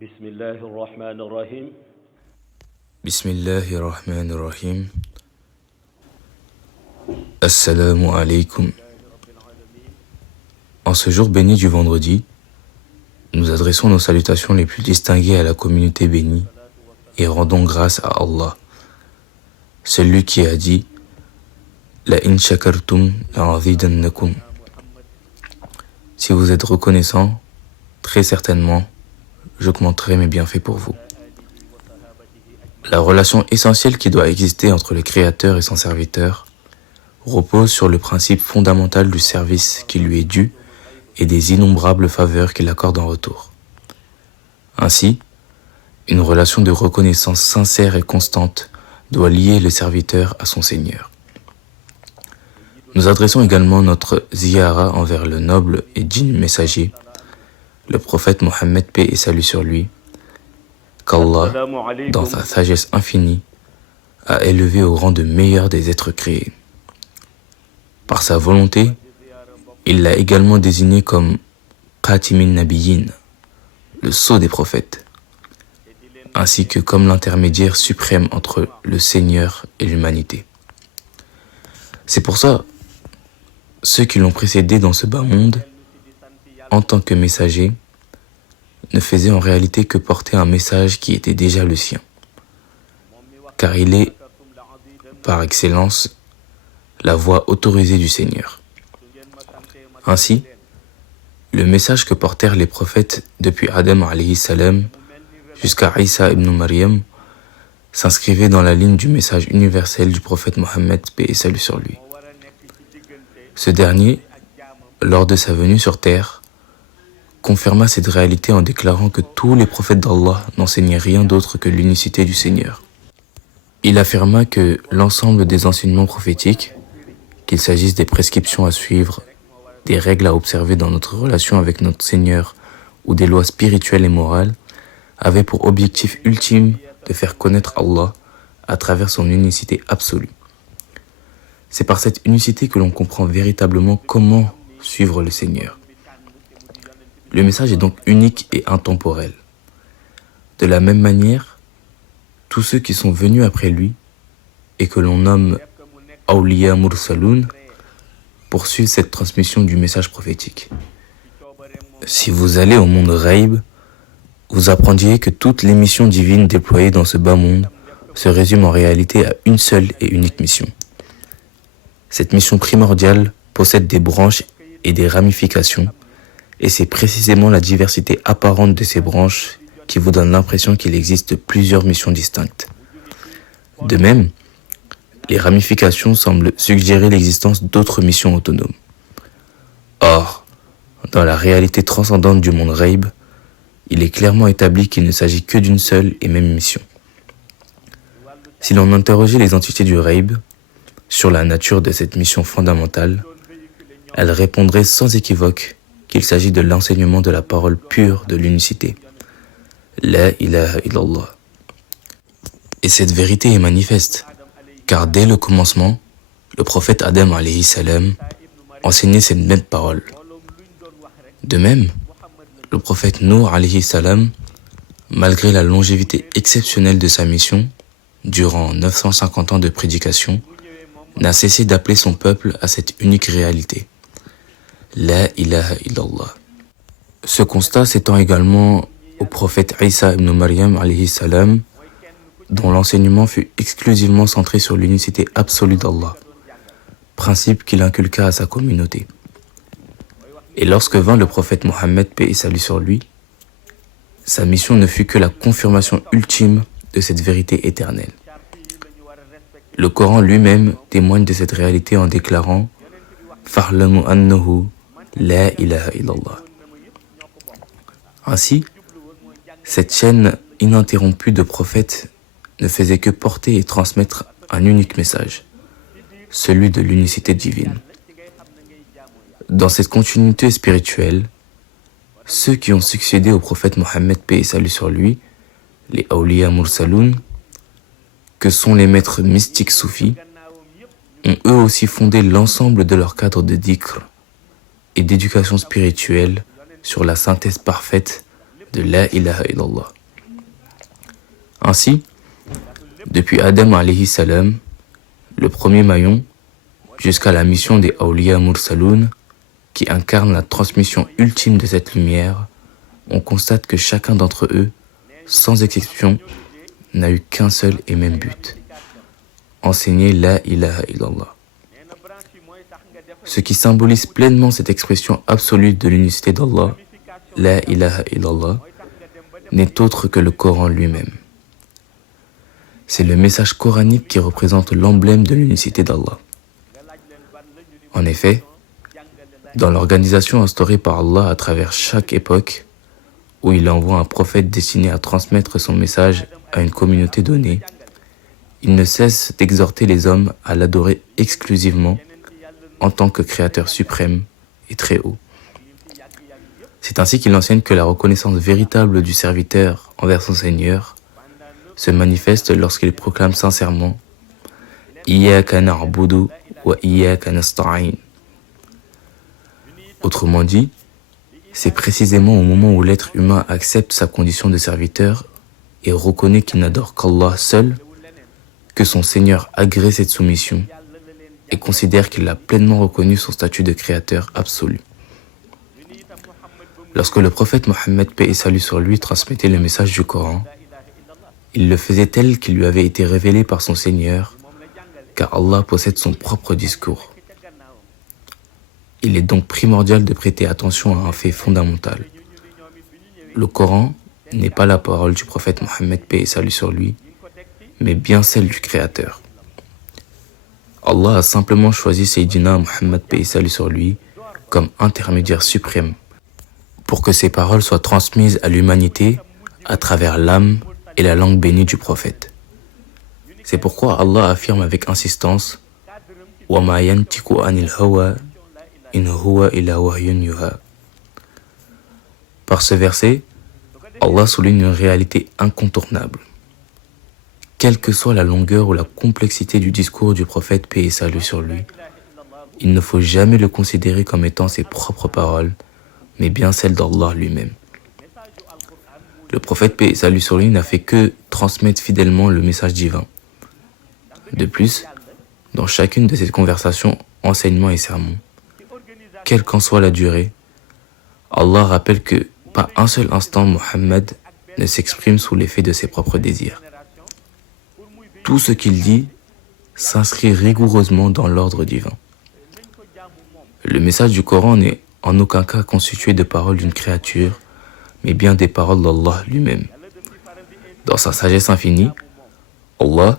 بسم الله الرحمن الرحيم Bismillahirrahmanirrahim. Assalamu alaikum. En ce jour béni du vendredi, nous adressons nos salutations les plus distinguées à la communauté bénie et rendons grâce à Allah, celui qui a dit La in shakartum la'azidannakum. Si vous êtes reconnaissant, très certainement, j'augmenterai mes bienfaits pour vous. La relation essentielle qui doit exister entre le Créateur et son serviteur repose sur le principe fondamental du service qui lui est dû et des innombrables faveurs qu'il accorde en retour. Ainsi, une relation de reconnaissance sincère et constante doit lier le serviteur à son Seigneur. Nous adressons également notre ziyara envers le noble et digne messager, le prophète Mohammed, paix et salut sur lui, qu'Allah, dans sa sagesse infinie, a élevé au rang de meilleur des êtres créés. Par sa volonté, il l'a également désigné comme Khatimin Nabiyyin, le sceau des prophètes, ainsi que comme l'intermédiaire suprême entre le Seigneur et l'humanité. C'est pour ça, ceux qui l'ont précédé dans ce bas monde, en tant que messagers, ne faisait en réalité que porter un message qui était déjà le sien, car il est, par excellence, la voix autorisée du Seigneur. Ainsi, le message que portèrent les prophètes depuis Adam alayhi salam jusqu'à Isa ibn Maryam s'inscrivait dans la ligne du message universel du prophète Mohammed, paix et salut sur lui. Ce dernier, lors de sa venue sur terre, confirma cette réalité en déclarant que tous les prophètes d'Allah n'enseignaient rien d'autre que l'unicité du Seigneur. Il affirma que l'ensemble des enseignements prophétiques, qu'il s'agisse des prescriptions à suivre, des règles à observer dans notre relation avec notre Seigneur ou des lois spirituelles et morales, avaient pour objectif ultime de faire connaître Allah à travers son unicité absolue. C'est par cette unicité que l'on comprend véritablement comment suivre le Seigneur. Le message est donc unique et intemporel. De la même manière, tous ceux qui sont venus après lui et que l'on nomme Awliya Mursaloun poursuivent cette transmission du message prophétique. Si vous allez au monde Ghaib, vous apprendiez que toutes les missions divines déployées dans ce bas monde se résument en réalité à une seule et unique mission. Cette mission primordiale possède des branches et des ramifications, et c'est précisément la diversité apparente de ces branches qui vous donne l'impression qu'il existe plusieurs missions distinctes. De même, les ramifications semblent suggérer l'existence d'autres missions autonomes. Or, dans la réalité transcendante du monde Ghaib, il est clairement établi qu'il ne s'agit que d'une seule et même mission. Si l'on interrogeait les entités du Ghaib sur la nature de cette mission fondamentale, elles répondraient sans équivoque qu'il s'agit de l'enseignement de la parole pure de l'unicité. La ilaha illallah. Et cette vérité est manifeste, car dès le commencement, le prophète Adam alayhi salam enseignait cette même parole. De même, le prophète Nuh alayhi salam, malgré la longévité exceptionnelle de sa mission, durant 950 ans de prédication, n'a cessé d'appeler son peuple à cette unique réalité. La ilaha illallah. Ce constat s'étend également au prophète Isa ibn Maryam alayhi salam, dont l'enseignement fut exclusivement centré sur l'unicité absolue d'Allah, principe qu'il inculqua à sa communauté. Et lorsque vint le prophète Mohammed, paix et salut sur lui, sa mission ne fut que la confirmation ultime de cette vérité éternelle. Le Coran lui-même témoigne de cette réalité en déclarant « Fa'lamu annahu la ilaha illallah ». Ainsi, cette chaîne ininterrompue de prophètes ne faisait que porter et transmettre un unique message, celui de l'unicité divine. Dans cette continuité spirituelle, ceux qui ont succédé au prophète Mohammed, paix et salut sur lui, les Awliya Mursaloun, que sont les maîtres mystiques soufis, ont eux aussi fondé l'ensemble de leur cadre de dhikr et d'éducation spirituelle sur la synthèse parfaite de La ilaha illallah. Ainsi, depuis Adam alayhi salam, le premier maillon, jusqu'à la mission des Awliya Mursaloun, qui incarne la transmission ultime de cette lumière, on constate que chacun d'entre eux, sans exception, n'a eu qu'un seul et même but: enseigner La ilaha illallah. Ce qui symbolise pleinement cette expression absolue de l'unicité d'Allah, La ilaha illallah, n'est autre que le Coran lui-même. C'est le message coranique qui représente l'emblème de l'unicité d'Allah. En effet, dans l'organisation instaurée par Allah à travers chaque époque, où il envoie un prophète destiné à transmettre son message à une communauté donnée, il ne cesse d'exhorter les hommes à l'adorer exclusivement en tant que créateur suprême et très haut. C'est ainsi qu'il enseigne que la reconnaissance véritable du serviteur envers son Seigneur se manifeste lorsqu'il proclame sincèrement « Iyyaka na'budu wa iyyaka nasta'in ». Autrement dit, c'est précisément au moment où l'être humain accepte sa condition de serviteur et reconnaît qu'il n'adore qu'Allah seul que son Seigneur agrée cette soumission et considère qu'il a pleinement reconnu son statut de créateur absolu. Lorsque le prophète Mohammed, paix et salut sur lui, transmettait le message du Coran, il le faisait tel qu'il lui avait été révélé par son Seigneur, car Allah possède son propre discours. Il est donc primordial de prêter attention à un fait fondamental. Le Coran n'est pas la parole du prophète Mohammed, paix et salut sur lui, mais bien celle du Créateur. Allah a simplement choisi Sayyidina Mohammed, paix et salut sur lui, comme intermédiaire suprême, pour que ses paroles soient transmises à l'humanité à travers l'âme et la langue bénie du prophète. C'est pourquoi Allah affirme avec insistance « Wa ma yantiku anil hawa in huwa illa wahyun yuha ». Par ce verset, Allah souligne une réalité incontournable. Quelle que soit la longueur ou la complexité du discours du prophète, paix et salut sur lui, il ne faut jamais le considérer comme étant ses propres paroles, mais bien celles d'Allah lui-même. Le prophète, paix et salut sur lui, n'a fait que transmettre fidèlement le message divin. De plus, dans chacune de ces conversations, enseignements et sermons, quelle qu'en soit la durée, Allah rappelle que pas un seul instant Mohammed ne s'exprime sous l'effet de ses propres désirs. Tout ce qu'il dit s'inscrit rigoureusement dans l'ordre divin. Le message du Coran n'est en aucun cas constitué de paroles d'une créature, mais bien des paroles d'Allah lui-même. Dans sa sagesse infinie, Allah,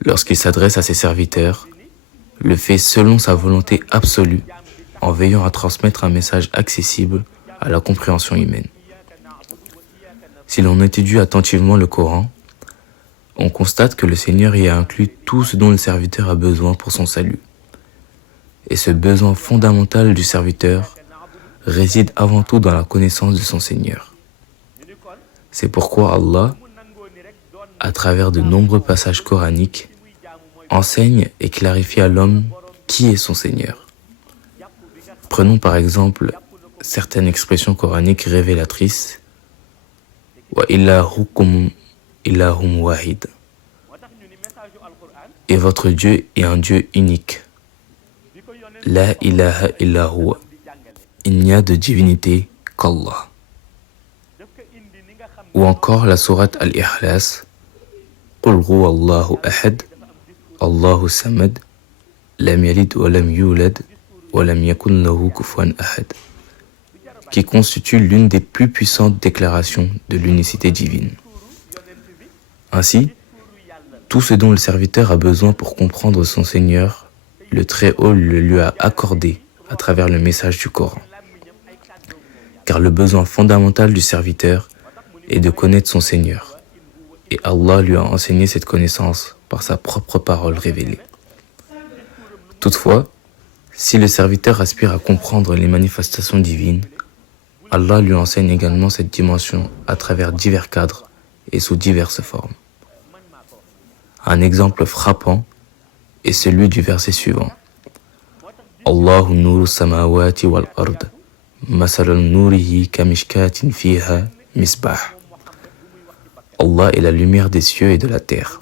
lorsqu'il s'adresse à ses serviteurs, le fait selon sa volonté absolue, en veillant à transmettre un message accessible à la compréhension humaine. Si l'on étudie attentivement le Coran, on constate que le Seigneur y a inclus tout ce dont le serviteur a besoin pour son salut. Et ce besoin fondamental du serviteur réside avant tout dans la connaissance de son Seigneur. C'est pourquoi Allah, à travers de nombreux passages coraniques, enseigne et clarifie à l'homme qui est son Seigneur. Prenons par exemple certaines expressions coraniques révélatrices. Wa ilahukum ilahum wahid. Et votre Dieu est un Dieu unique. La ilaha illahu. Il n'y a de divinité qu'Allah. Ou encore la sourate Al-Ikhlas. Qul huwa Allahu ahad, Allahu samad, lam yalid wa lam yulad, wa lam yakun lahu kufuwan ahad, qui constitue l'une des plus puissantes déclarations de l'unicité divine. Ainsi, tout ce dont le serviteur a besoin pour comprendre son Seigneur, le Très-Haut le lui a accordé à travers le message du Coran. Car le besoin fondamental du serviteur est de connaître son Seigneur, et Allah lui a enseigné cette connaissance par sa propre parole révélée. Toutefois, si le serviteur aspire à comprendre les manifestations divines, Allah lui enseigne également cette dimension à travers divers cadres et sous diverses formes. Un exemple frappant est celui du verset suivant. Allahu nuru samawati wal ard, masalul nurihi kamishkatin fiha Misbah. Allah est la lumière des cieux et de la terre.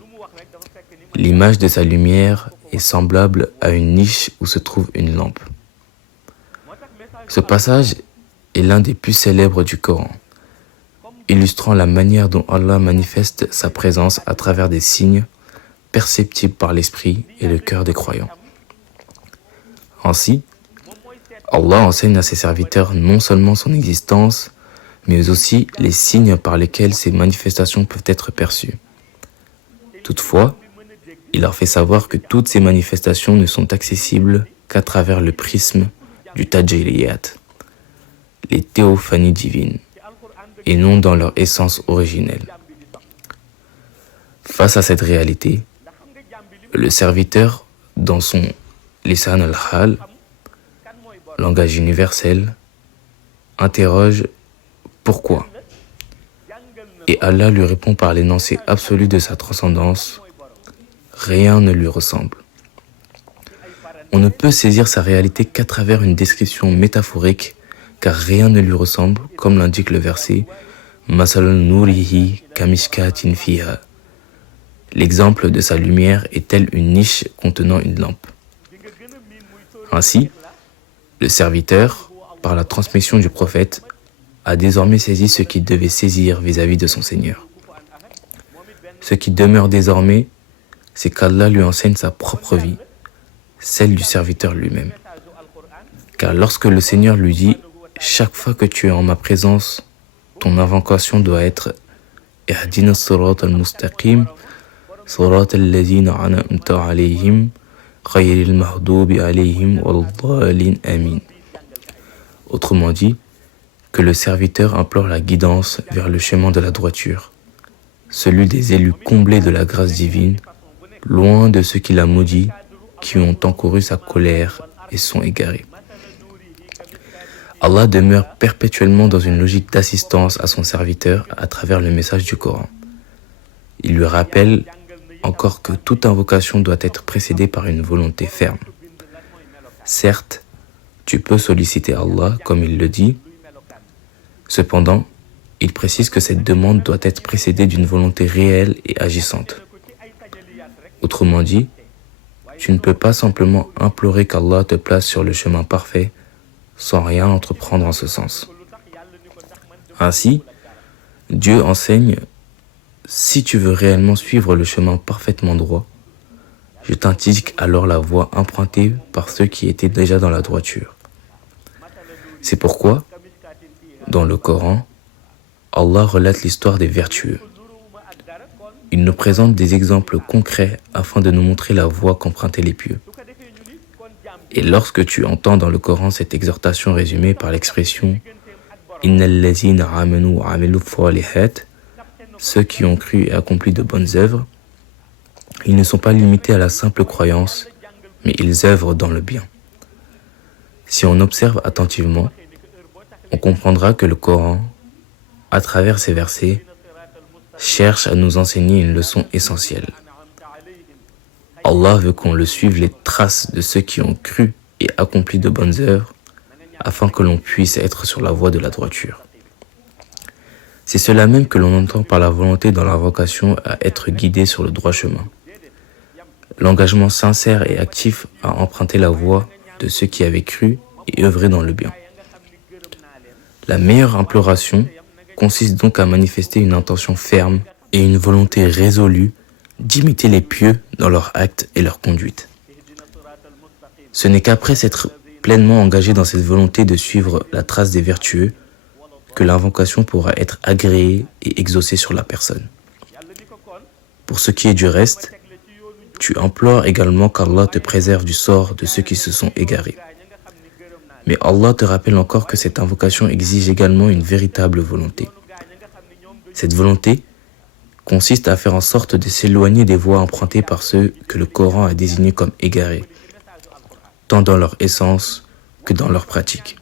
L'image de sa lumière est semblable à une niche où se trouve une lampe. Ce passage est l'un des plus célèbres du Coran, illustrant la manière dont Allah manifeste sa présence à travers des signes perceptibles par l'esprit et le cœur des croyants. Ainsi, Allah enseigne à ses serviteurs non seulement son existence, mais aussi les signes par lesquels ces manifestations peuvent être perçues. Toutefois, il leur fait savoir que toutes ces manifestations ne sont accessibles qu'à travers le prisme du Tajalliyat, les théophanies divines, et non dans leur essence originelle. Face à cette réalité, le serviteur, dans son lisan al-hal, langage universel, interroge pourquoi, et Allah lui répond par l'énoncé absolu de sa transcendance: rien ne lui ressemble. On ne peut saisir sa réalité qu'à travers une description métaphorique, car rien ne lui ressemble, comme l'indique le verset Masalul Nurihi Kamishkatin Fiha. L'exemple de sa lumière est tel une niche contenant une lampe. Ainsi, le serviteur, par la transmission du prophète, a désormais saisi ce qu'il devait saisir vis-à-vis de son Seigneur. Ce qui demeure désormais, c'est qu'Allah lui enseigne sa propre vie, celle du serviteur lui-même. Car lorsque le Seigneur lui dit « Chaque fois que tu es en ma présence, ton invocation doit être « Ihdina sirat al-mustaqim, sirat al-ladhina an'amta alayhim, ghayril mahdoubi alayhim wal-dhalin amin » Autrement dit, que le serviteur implore la guidance vers le chemin de la droiture, celui des élus comblés de la grâce divine, loin de ceux qui l'a maudit, qui ont encouru sa colère et sont égarés. Allah demeure perpétuellement dans une logique d'assistance à son serviteur à travers le message du Coran. Il lui rappelle encore que toute invocation doit être précédée par une volonté ferme. Certes, tu peux solliciter Allah, comme il le dit. Cependant, il précise que cette demande doit être précédée d'une volonté réelle et agissante. Autrement dit, tu ne peux pas simplement implorer qu'Allah te place sur le chemin parfait sans rien entreprendre en ce sens. Ainsi, Dieu enseigne: si tu veux réellement suivre le chemin parfaitement droit, je t'indique alors la voie empruntée par ceux qui étaient déjà dans la droiture. C'est pourquoi, dans le Coran, Allah relate l'histoire des vertueux. Il nous présente des exemples concrets afin de nous montrer la voie qu'empruntaient les pieux. Et lorsque tu entends dans le Coran cette exhortation résumée par l'expression « Innal lazina amanu wa amilu ssalihat » ceux qui ont cru et accompli de bonnes œuvres, ils ne sont pas limités à la simple croyance, mais ils œuvrent dans le bien. Si on observe attentivement, on comprendra que le Coran, à travers ces versets, cherche à nous enseigner une leçon essentielle. Allah veut qu'on le suive les traces de ceux qui ont cru et accompli de bonnes œuvres, afin que l'on puisse être sur la voie de la droiture. C'est cela même que l'on entend par la volonté dans l'invocation à être guidé sur le droit chemin. L'engagement sincère et actif à emprunter la voie de ceux qui avaient cru et œuvré dans le bien. La meilleure imploration consiste donc à manifester une intention ferme et une volonté résolue d'imiter les pieux dans leurs actes et leur conduite. Ce n'est qu'après s'être pleinement engagé dans cette volonté de suivre la trace des vertueux que l'invocation pourra être agréée et exaucée sur la personne. Pour ce qui est du reste, tu implores également qu'Allah te préserve du sort de ceux qui se sont égarés. Mais Allah te rappelle encore que cette invocation exige également une véritable volonté. Cette volonté consiste à faire en sorte de s'éloigner des voies empruntées par ceux que le Coran a désignés comme égarés, tant dans leur essence que dans leur pratique.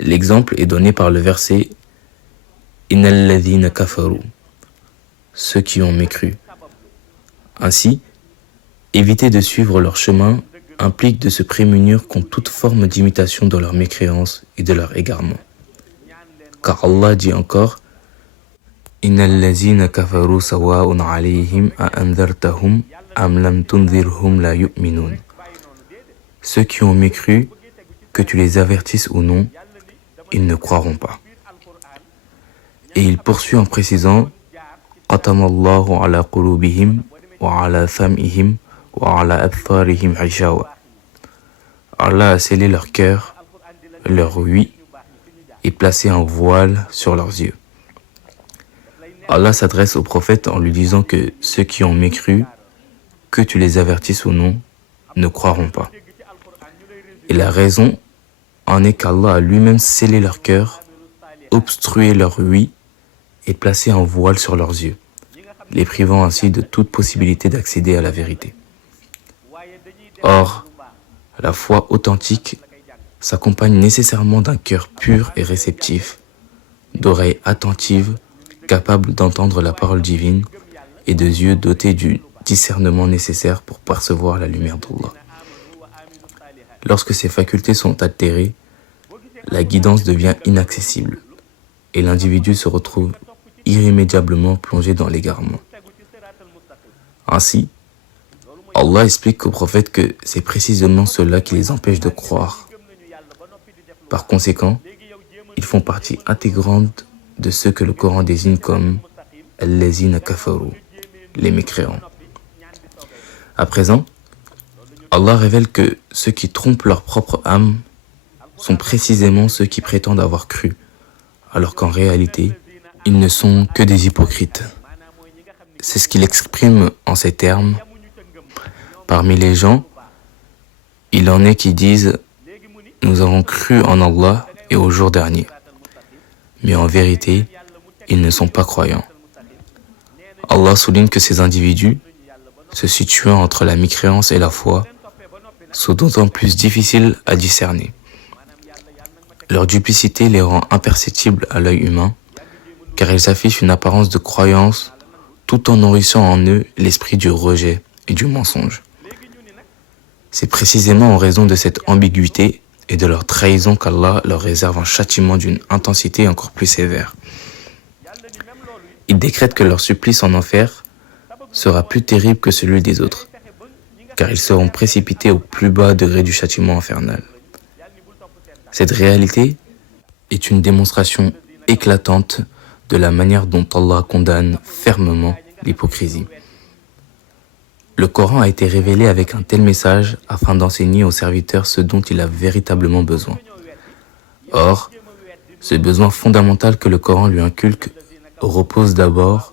L'exemple est donné par le verset « Innal ladhina kafaru » ceux qui ont mécru. Ainsi, éviter de suivre leur chemin implique de se prémunir contre toute forme d'imitation dans leur mécréance et de leur égarement. Car Allah dit encore Innal lazina kafaru sawa'un alayhim a anzartahum am lam tunzirhum la yu'minun. Ceux qui ont mécru, que tu les avertisses ou non, ils ne croiront pas. Et il poursuit en précisant Qatamallahu ala qulubihim wa ala sam'ihim wa ala abtharihim hishawa. Allah a scellé leur cœur, leur ouïe, et placé un voile sur leurs yeux. Allah s'adresse au prophète en lui disant que ceux qui ont mécru, que tu les avertisses ou non, ne croiront pas. Et la raison en est qu'Allah a lui-même scellé leur cœur, obstrué leur ouïe et placé un voile sur leurs yeux, les privant ainsi de toute possibilité d'accéder à la vérité. Or, la foi authentique s'accompagne nécessairement d'un cœur pur et réceptif, d'oreilles attentives, capables d'entendre la parole divine et de yeux dotés du discernement nécessaire pour percevoir la lumière d'Allah. Lorsque ces facultés sont altérées, la guidance devient inaccessible et l'individu se retrouve irrémédiablement plongé dans l'égarement. Ainsi, Allah explique au prophète que c'est précisément cela qui les empêche de croire. Par conséquent, ils font partie intégrante de ceux que le Coran désigne comme al-lazina kafaru, les mécréants. À présent, Allah révèle que ceux qui trompent leur propre âme sont précisément ceux qui prétendent avoir cru, alors qu'en réalité, ils ne sont que des hypocrites. C'est ce qu'il exprime en ces termes. Parmi les gens, il en est qui disent « Nous avons cru en Allah et au jour dernier ». Mais en vérité, ils ne sont pas croyants. Allah souligne que ces individus, se situant entre la mécréance et la foi, sont d'autant plus difficiles à discerner. Leur duplicité les rend imperceptibles à l'œil humain, car ils affichent une apparence de croyance tout en nourrissant en eux l'esprit du rejet et du mensonge. C'est précisément en raison de cette ambiguïté et de leur trahison qu'Allah leur réserve un châtiment d'une intensité encore plus sévère. Il décrète que leur supplice en enfer sera plus terrible que celui des autres, car ils seront précipités au plus bas degré du châtiment infernal. Cette réalité est une démonstration éclatante de la manière dont Allah condamne fermement l'hypocrisie. Le Coran a été révélé avec un tel message afin d'enseigner aux serviteurs ce dont il a véritablement besoin. Or, ce besoin fondamental que le Coran lui inculque repose d'abord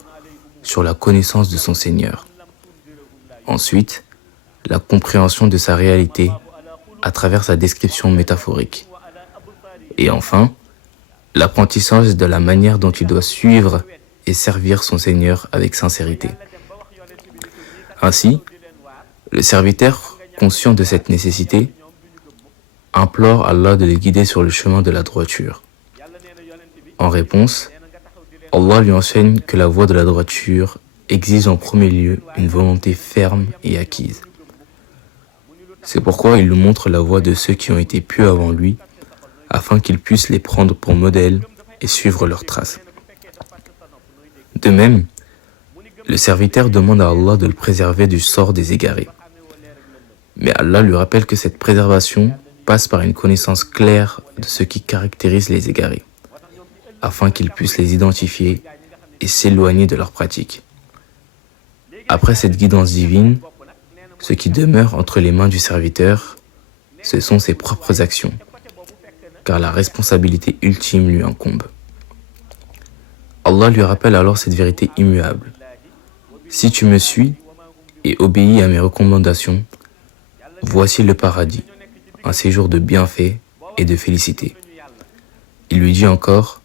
sur la connaissance de son Seigneur. Ensuite, la compréhension de sa réalité à travers sa description métaphorique. Et enfin, l'apprentissage de la manière dont il doit suivre et servir son Seigneur avec sincérité. Ainsi, le serviteur, conscient de cette nécessité, implore Allah de le guider sur le chemin de la droiture. En réponse, Allah lui enseigne que la voie de la droiture exige en premier lieu une volonté ferme et acquise. C'est pourquoi il nous montre la voie de ceux qui ont été pieux avant lui, afin qu'il puisse les prendre pour modèle et suivre leurs traces. De même, le serviteur demande à Allah de le préserver du sort des égarés. Mais Allah lui rappelle que cette préservation passe par une connaissance claire de ce qui caractérise les égarés, afin qu'il puisse les identifier et s'éloigner de leurs pratiques. Après cette guidance divine, ce qui demeure entre les mains du serviteur, ce sont ses propres actions, car la responsabilité ultime lui incombe. Allah lui rappelle alors cette vérité immuable. Si tu me suis et obéis à mes recommandations, voici le paradis, un séjour de bienfaits et de félicité. Il lui dit encore,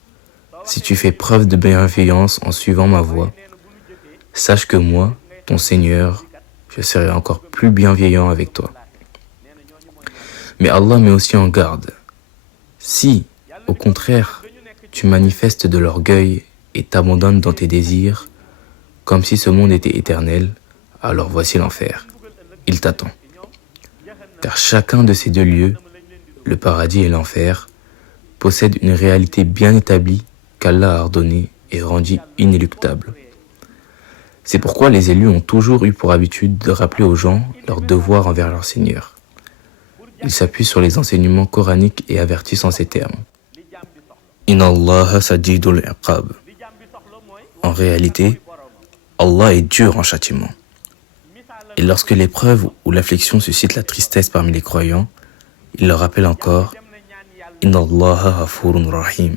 si tu fais preuve de bienveillance en suivant ma voie, sache que moi, ton Seigneur, je serai encore plus bienveillant avec toi. Mais Allah met aussi en garde. Si, au contraire, tu manifestes de l'orgueil et t'abandonnes dans tes désirs, comme si ce monde était éternel, alors voici l'enfer. Il t'attend. Car chacun de ces deux lieux, le paradis et l'enfer, possède une réalité bien établie qu'Allah a ordonné et rendit inéluctable. C'est pourquoi les élus ont toujours eu pour habitude de rappeler aux gens leurs devoirs envers leur Seigneur. Ils s'appuient sur les enseignements coraniques et avertissent en ces termes. Inna Allah sadidul iqab. En réalité, Allah est dur en châtiment. Et lorsque l'épreuve ou l'affliction suscite la tristesse parmi les croyants, il leur rappelle encore Inna Allah ghafurun rahim.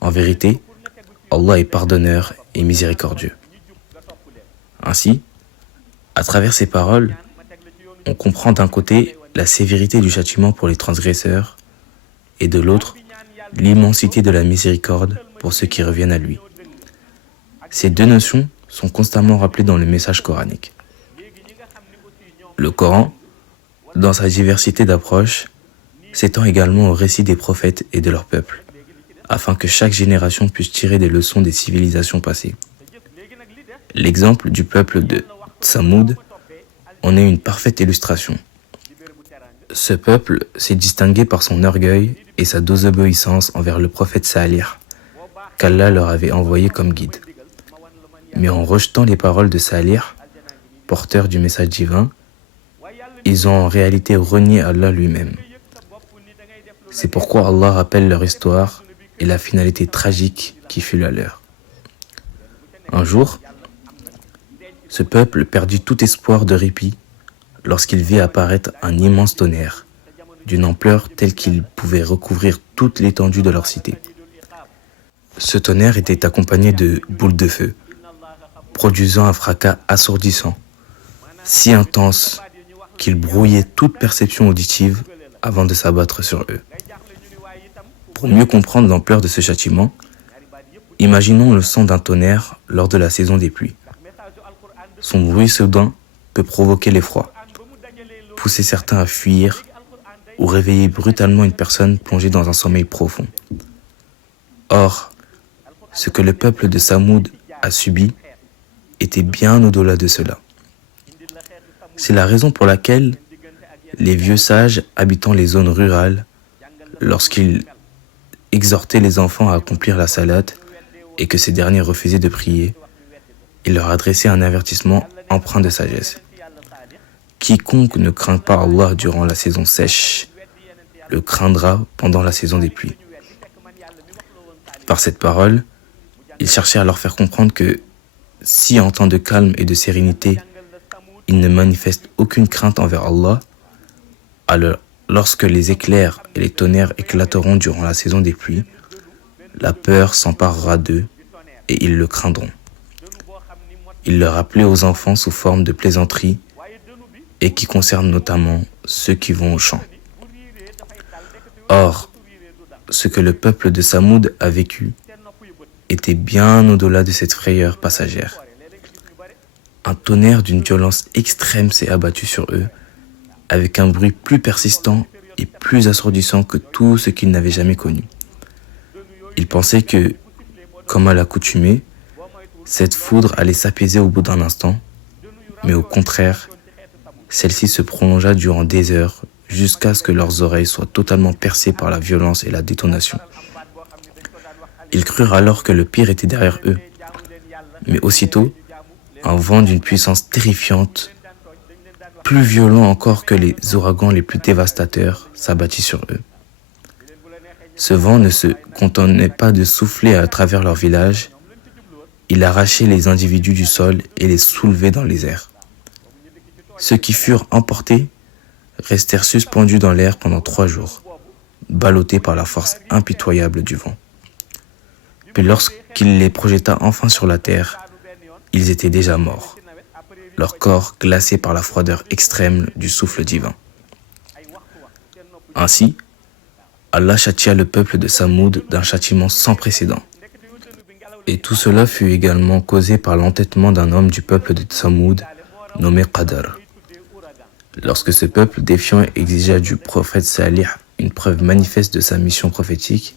En vérité, Allah est pardonneur et miséricordieux. Ainsi, à travers ces paroles, on comprend d'un côté la sévérité du châtiment pour les transgresseurs et de l'autre, l'immensité de la miséricorde pour ceux qui reviennent à lui. Ces deux notions sont constamment rappelées dans le message coranique. Le Coran, dans sa diversité d'approches, s'étend également au récit des prophètes et de leur peuple, afin que chaque génération puisse tirer des leçons des civilisations passées. L'exemple du peuple de Tsamoud en est une parfaite illustration. Ce peuple s'est distingué par son orgueil et sa désobéissance envers le prophète Salih, qu'Allah leur avait envoyé comme guide. Mais en rejetant les paroles de Salih, porteur du message divin, ils ont en réalité renié Allah lui-même. C'est pourquoi Allah rappelle leur histoire et la finalité tragique qui fut la leur. Un jour, ce peuple perdit tout espoir de répit lorsqu'il vit apparaître un immense tonnerre, d'une ampleur telle qu'il pouvait recouvrir toute l'étendue de leur cité. Ce tonnerre était accompagné de boules de feu, produisant un fracas assourdissant, si intense qu'il brouillait toute perception auditive avant de s'abattre sur eux. Pour mieux comprendre l'ampleur de ce châtiment, imaginons le son d'un tonnerre lors de la saison des pluies. Son bruit soudain peut provoquer l'effroi, pousser certains à fuir ou réveiller brutalement une personne plongée dans un sommeil profond. Or, ce que le peuple de Samoud a subi était bien au-delà de cela. C'est la raison pour laquelle les vieux sages habitant les zones rurales, lorsqu'ils exhortaient les enfants à accomplir la salate et que ces derniers refusaient de prier, ils leur adressaient un avertissement empreint de sagesse. Quiconque ne craint pas Allah durant la saison sèche, le craindra pendant la saison des pluies. Par cette parole, ils cherchaient à leur faire comprendre que si en temps de calme et de sérénité, ils ne manifestent aucune crainte envers Allah, alors lorsque les éclairs et les tonnerres éclateront durant la saison des pluies, la peur s'emparera d'eux et ils le craindront. Il le rappelait aux enfants sous forme de plaisanterie et qui concerne notamment ceux qui vont au champ. Or, ce que le peuple de Samoud a vécu était bien au-delà de cette frayeur passagère. Un tonnerre d'une violence extrême s'est abattu sur eux, avec un bruit plus persistant et plus assourdissant que tout ce qu'ils n'avaient jamais connu. Ils pensaient que, comme à l'accoutumée, cette foudre allait s'apaiser au bout d'un instant, mais au contraire, celle-ci se prolongea durant des heures jusqu'à ce que leurs oreilles soient totalement percées par la violence et la détonation. Ils crurent alors que le pire était derrière eux, mais aussitôt, un vent d'une puissance terrifiante, plus violent encore que les ouragans les plus dévastateurs, s'abattit sur eux. Ce vent ne se contentait pas de souffler à travers leur village, il arrachait les individus du sol et les soulevait dans les airs. Ceux qui furent emportés restèrent suspendus dans l'air pendant 3 jours, ballottés par la force impitoyable du vent. Puis lorsqu'il les projeta enfin sur la terre, ils étaient déjà morts, leur corps glacés par la froideur extrême du souffle divin. Ainsi, Allah châtia le peuple de Samoud d'un châtiment sans précédent. Et tout cela fut également causé par l'entêtement d'un homme du peuple de Samoud nommé Qadar. Lorsque ce peuple défiant exigea du prophète Salih une preuve manifeste de sa mission prophétique,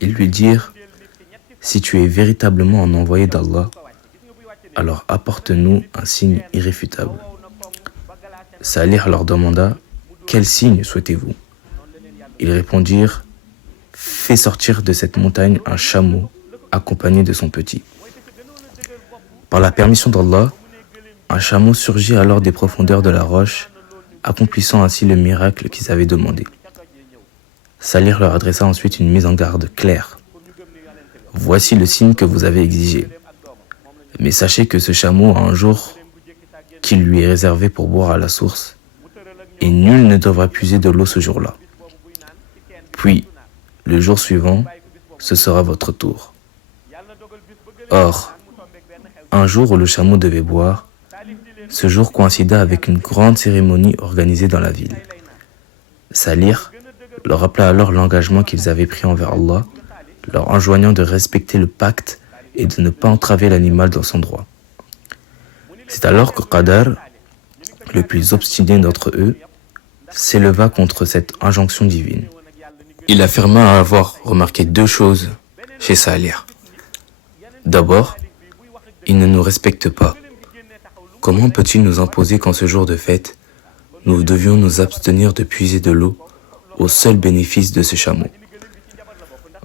ils lui dirent « Si tu es véritablement un envoyé d'Allah, alors apporte-nous un signe irréfutable. » Salih leur demanda « Quel signe souhaitez-vous » Ils répondirent « fait sortir de cette montagne un chameau accompagné de son petit. Par la permission d'Allah, un chameau surgit alors des profondeurs de la roche, accomplissant ainsi le miracle qu'ils avaient demandé. Salih leur adressa ensuite une mise en garde claire. Voici le signe que vous avez exigé. Mais sachez que ce chameau a un jour qui lui est réservé pour boire à la source, et nul ne devra puiser de l'eau ce jour-là. Puis, le jour suivant, ce sera votre tour. Or, un jour où le chameau devait boire, ce jour coïncida avec une grande cérémonie organisée dans la ville. Salih leur rappela alors l'engagement qu'ils avaient pris envers Allah, leur enjoignant de respecter le pacte et de ne pas entraver l'animal dans son droit. C'est alors que Qadar, le plus obstiné d'entre eux, s'éleva contre cette injonction divine. Il affirma avoir remarqué deux choses chez Salih. D'abord, il ne nous respecte pas. Comment peut-il nous imposer qu'en ce jour de fête, nous devions nous abstenir de puiser de l'eau au seul bénéfice de ce chameau?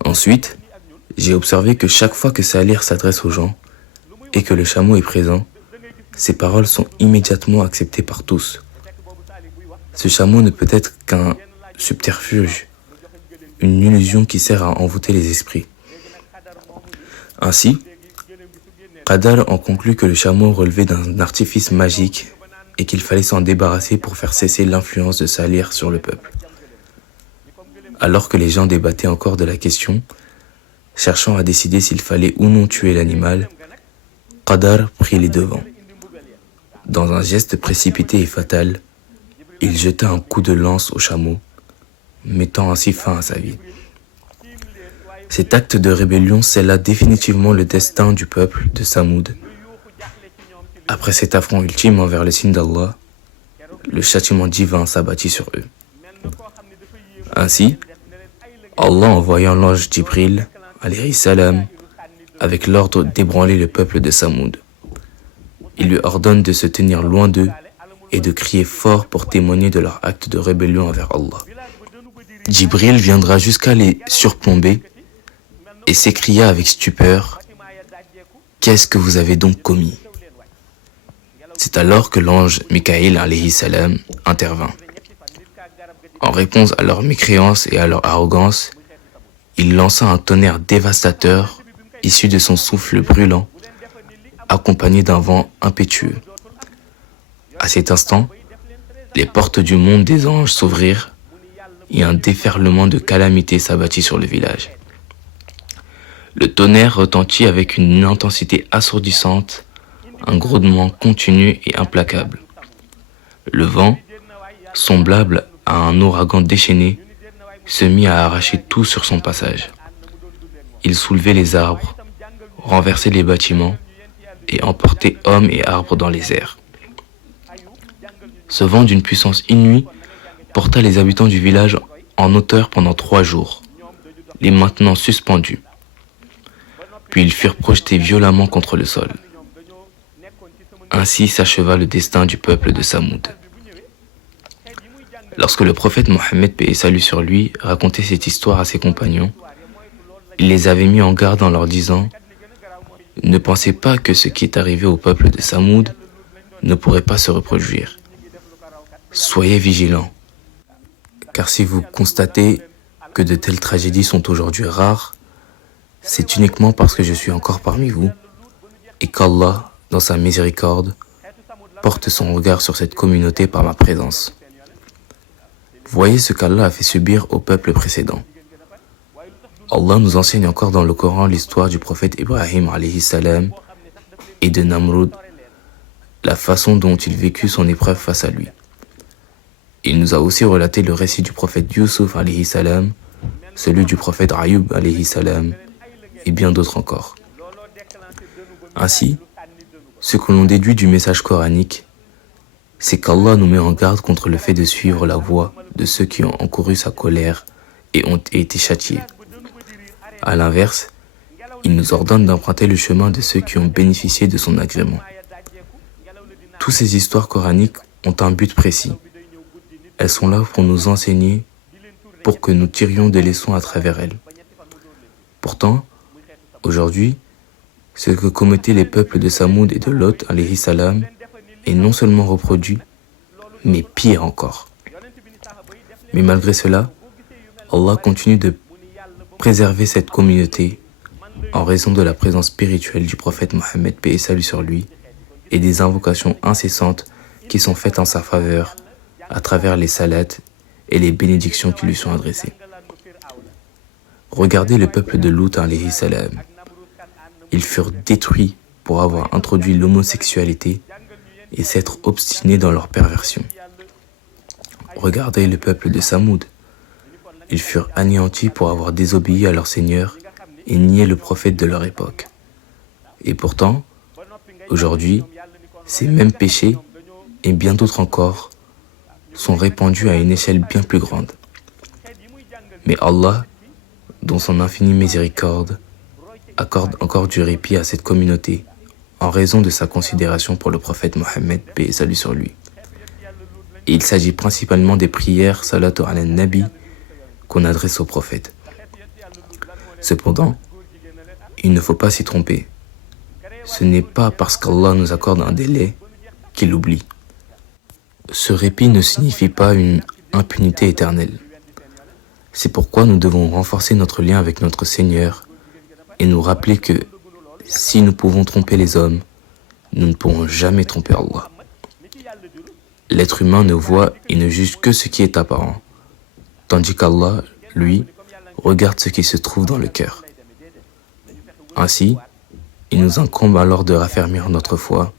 Ensuite, j'ai observé que chaque fois que Salih s'adresse aux gens et que le chameau est présent, ses paroles sont immédiatement acceptées par tous. Ce chameau ne peut être qu'un subterfuge, une illusion qui sert à envoûter les esprits. Ainsi, Qadar en conclut que le chameau relevait d'un artifice magique et qu'il fallait s'en débarrasser pour faire cesser l'influence de Salih sur le peuple. Alors que les gens débattaient encore de la question, cherchant à décider s'il fallait ou non tuer l'animal, Qadar prit les devants. Dans un geste précipité et fatal, il jeta un coup de lance au chameau, mettant ainsi fin à sa vie. Cet acte de rébellion scella définitivement le destin du peuple de Samoud. Après cet affront ultime envers le signe d'Allah, le châtiment divin s'abattit sur eux. Ainsi, Allah envoyant l'ange Jibril, alayhi salam, avec l'ordre d'ébranler le peuple de Samoud. Il lui ordonne de se tenir loin d'eux et de crier fort pour témoigner de leur acte de rébellion envers Allah. Jibril viendra jusqu'à les surplomber et s'écria avec stupeur: « Qu'est-ce que vous avez donc commis ?» C'est alors que l'ange Mikaïl alayhi salam intervint. En réponse à leur mécréance et à leur arrogance, il lança un tonnerre dévastateur issu de son souffle brûlant, accompagné d'un vent impétueux. À cet instant, les portes du monde des anges s'ouvrirent et un déferlement de calamités s'abattit sur le village. Le tonnerre retentit avec une intensité assourdissante, un grondement continu et implacable. Le vent, semblable à un ouragan déchaîné, se mit à arracher tout sur son passage. Il soulevait les arbres, renversait les bâtiments et emportait hommes et arbres dans les airs. Ce vent d'une puissance inouïe porta les habitants du village en hauteur pendant 3 jours, les maintenant suspendus. Puis ils furent projetés violemment contre le sol. Ainsi s'acheva le destin du peuple de Samoud. Lorsque le prophète Mohammed, paix et salut sur lui, racontait cette histoire à ses compagnons, il les avait mis en garde en leur disant: « Ne pensez pas que ce qui est arrivé au peuple de Samoud ne pourrait pas se reproduire. Soyez vigilants, car si vous constatez que de telles tragédies sont aujourd'hui rares, c'est uniquement parce que je suis encore parmi vous et qu'Allah, dans sa miséricorde, porte son regard sur cette communauté par ma présence. Voyez ce qu'Allah a fait subir au peuple précédent. Allah nous enseigne encore dans le Coran l'histoire du prophète Ibrahim alayhi salam et de Namrud, la façon dont il vécut son épreuve face à lui. Il nous a aussi relaté le récit du prophète Yusuf alayhi salam, celui du prophète Ayyub alayhi salam et bien d'autres encore. Ainsi, ce que l'on déduit du message coranique, c'est qu'Allah nous met en garde contre le fait de suivre la voie de ceux qui ont encouru sa colère et ont été châtiés. À l'inverse, il nous ordonne d'emprunter le chemin de ceux qui ont bénéficié de son agrément. Toutes ces histoires coraniques ont un but précis. Elles sont là pour nous enseigner, pour que nous tirions des leçons à travers elles. Pourtant, aujourd'hui, ce que commettaient les peuples de Samoud et de Lot, alayhi salam, est non seulement reproduit, mais pire encore. Mais malgré cela, Allah continue de préserver cette communauté en raison de la présence spirituelle du prophète Mohammed, paix et salut sur lui, et des invocations incessantes qui sont faites en sa faveur à travers les salats et les bénédictions qui lui sont adressées. Regardez le peuple de Lut alayhi salam. Ils furent détruits pour avoir introduit l'homosexualité et s'être obstinés dans leur perversion. Regardez le peuple de Samoud. Ils furent anéantis pour avoir désobéi à leur Seigneur et nié le prophète de leur époque. Et pourtant, aujourd'hui, ces mêmes péchés et bien d'autres encore sont répandus à une échelle bien plus grande. Mais Allah, dans son infinie miséricorde, accorde encore du répit à cette communauté en raison de sa considération pour le prophète Mohammed, paix et salut sur lui. Et il s'agit principalement des prières salatu ala nabi qu'on adresse au prophète. Cependant, il ne faut pas s'y tromper. Ce n'est pas parce qu'Allah nous accorde un délai qu'il oublie. Ce répit ne signifie pas une impunité éternelle. C'est pourquoi nous devons renforcer notre lien avec notre Seigneur et nous rappeler que si nous pouvons tromper les hommes, nous ne pourrons jamais tromper Allah. L'être humain ne voit et ne juge que ce qui est apparent, tandis qu'Allah, lui, regarde ce qui se trouve dans le cœur. Ainsi, il nous incombe alors de raffermir notre foi,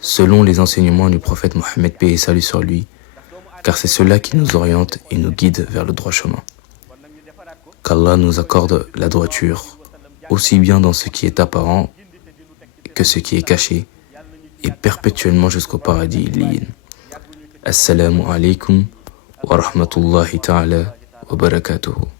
selon les enseignements du prophète Mohammed, paix et salut sur lui, car c'est cela qui nous oriente et nous guide vers le droit chemin. Qu'Allah nous accorde la droiture, aussi bien dans ce qui est apparent que ce qui est caché, et perpétuellement jusqu'au paradis liyin. Assalamu alaikum wa rahmatullahi ta'ala wa barakatuhu.